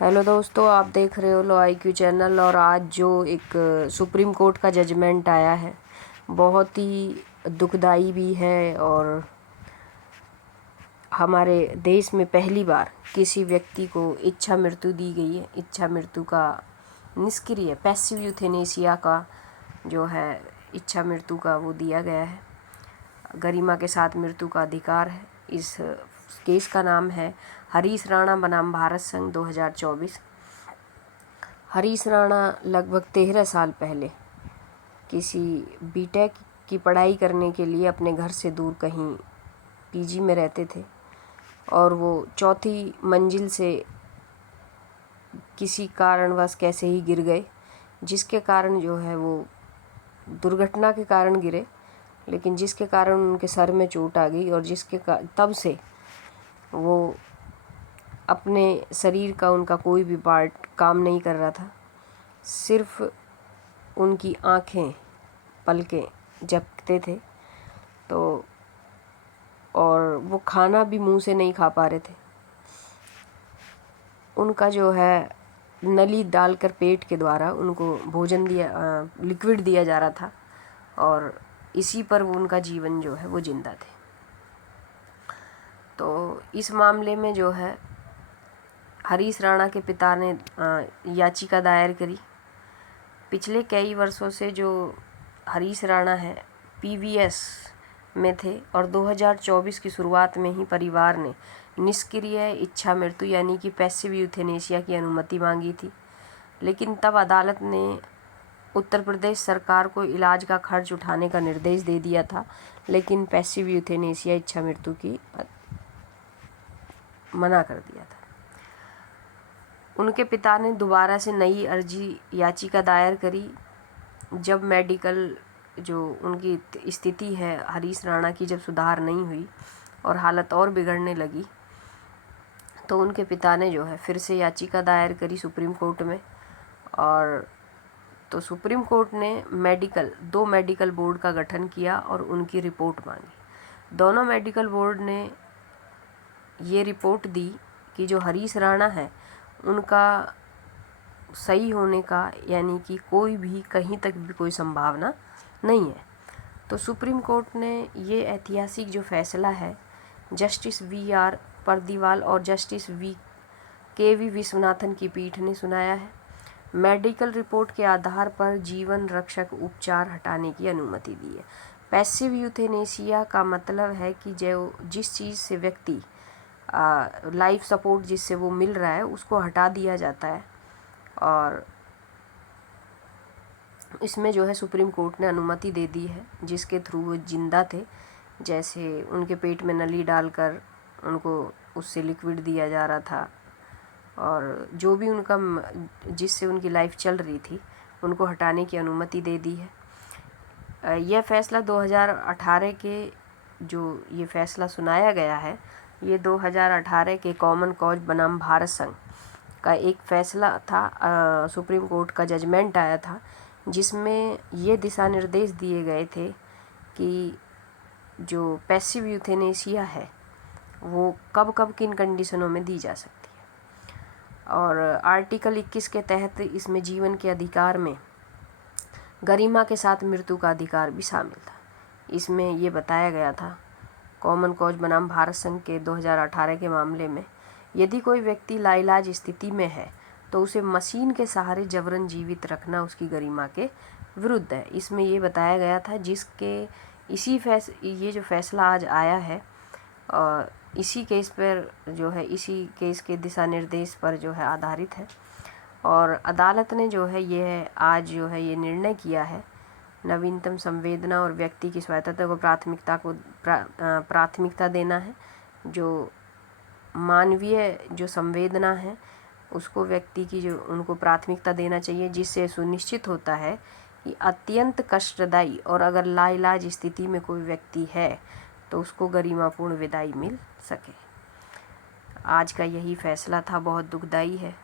Hello दोस्तों, आप देख रहे हो लो IQ चैनल। और आज जो एक सुप्रीम कोर्ट का जजमेंट आया है, बहुत ही दुखदाई भी है। और हमारे देश में पहली बार किसी व्यक्ति को इच्छा मृत्यु दी गई है। इच्छा मृत्यु का निष्क्रिय पैसिव यूथेनेसिया का जो है इच्छा मृत्यु का वो दिया गया है। गरिमा के साथ मृत्यु का अधिकार है। इस केस का नाम है हरीश राणा बनाम भारत संघ 2024। हरीश राणा लगभग 13 साल पहले किसी बीटेक की पढ़ाई करने के लिए अपने घर से दूर कहीं पीजी में रहते थे और वो चौथी मंजिल से किसी कारणवश कैसे ही गिर गए, जिसके कारण जो है वो दुर्घटना के कारण गिरे, लेकिन जिसके कारण उनके सर में चोट आ गई और तब से वो अपने शरीर का उनका कोई भी पार्ट काम नहीं कर रहा था। सिर्फ उनकी आँखें, पलकें झपकते थे और वो खाना भी मुंह से नहीं खा पा रहे थे। उनका जो है नली डालकर पेट के द्वारा उनको भोजन लिक्विड दिया जा रहा था और इसी पर वो उनका जीवन जो है वो जिंदा थे। तो इस मामले में जो है हरीश राणा के पिता ने याचिका दायर करी। पिछले कई वर्षों से जो हरीश राणा है PVS में थे और 2024 की शुरुआत में ही परिवार ने निष्क्रिय इच्छा मृत्यु यानी कि पैसिव यूथेनेसिया की अनुमति मांगी थी, लेकिन तब अदालत ने उत्तर प्रदेश सरकार को इलाज का खर्च उठाने का निर्देश दे दिया था, लेकिन पैसिव यूथेनेसिया इच्छा मृत्यु की मना कर दिया था। उनके पिता ने दोबारा से नई अर्जी याचिका दायर करी। जब मेडिकल जो उनकी स्थिति है हरीश राणा की जब सुधार नहीं हुई और हालत और बिगड़ने लगी, तो उनके पिता ने जो है फिर से याचिका दायर करी सुप्रीम कोर्ट में। और तो सुप्रीम कोर्ट ने दो मेडिकल बोर्ड का गठन किया और उनकी रिपोर्ट मांगी। दोनों मेडिकल बोर्ड ने ये रिपोर्ट दी कि जो हरीश राणा है उनका सही होने का यानी कि कोई भी कहीं तक भी कोई संभावना नहीं है। तो सुप्रीम कोर्ट ने ये ऐतिहासिक जो फैसला है जस्टिस VR पर्दीवाल और जस्टिस KV विश्वनाथन की पीठ ने सुनाया है। मेडिकल रिपोर्ट के आधार पर जीवन रक्षक उपचार हटाने की अनुमति दी है। पैसिव यूथेनेसिया का मतलब है कि जो जिस चीज़ से व्यक्ति लाइफ सपोर्ट जिससे वो मिल रहा है उसको हटा दिया जाता है, और इसमें जो है सुप्रीम कोर्ट ने अनुमति दे दी है जिसके थ्रू वो जिंदा थे। जैसे उनके पेट में नली डालकर उनको उससे लिक्विड दिया जा रहा था और जो भी उनका जिससे उनकी लाइफ चल रही थी उनको हटाने की अनुमति दे दी है। यह फैसला 2018 के जो ये फैसला सुनाया गया है ये 2018 के कॉमन कॉज बनाम भारत संघ का एक फैसला था। सुप्रीम कोर्ट का जजमेंट आया था जिसमें ये दिशा निर्देश दिए गए थे कि जो पैसिव यूथेनेसिया है वो कब कब किन कंडीशनों में दी जा सकती है। और आर्टिकल 21 के तहत इसमें जीवन के अधिकार में गरिमा के साथ मृत्यु का अधिकार भी शामिल था। इसमें ये बताया गया था कॉमन कॉज बनाम भारत संघ के 2018 के मामले में, यदि कोई व्यक्ति लाइलाज स्थिति में है तो उसे मशीन के सहारे जबरन जीवित रखना उसकी गरिमा के विरुद्ध है। इसमें ये बताया गया था जिसके ये जो फैसला आज आया है और इसी केस पर जो है इसी केस के दिशा निर्देश पर जो है आधारित है। और अदालत ने जो है ये आज जो है ये निर्णय किया है नवीनतम संवेदना और व्यक्ति की स्वायत्तता को प्राथमिकता देना है। जो मानवीय जो संवेदना है उसको व्यक्ति की जो उनको प्राथमिकता देना चाहिए, जिससे सुनिश्चित होता है कि अत्यंत कष्टदायी और अगर लाइलाज स्थिति में कोई व्यक्ति है तो उसको गरिमापूर्ण विदाई मिल सके। आज का यही फैसला था, बहुत दुखदाई है।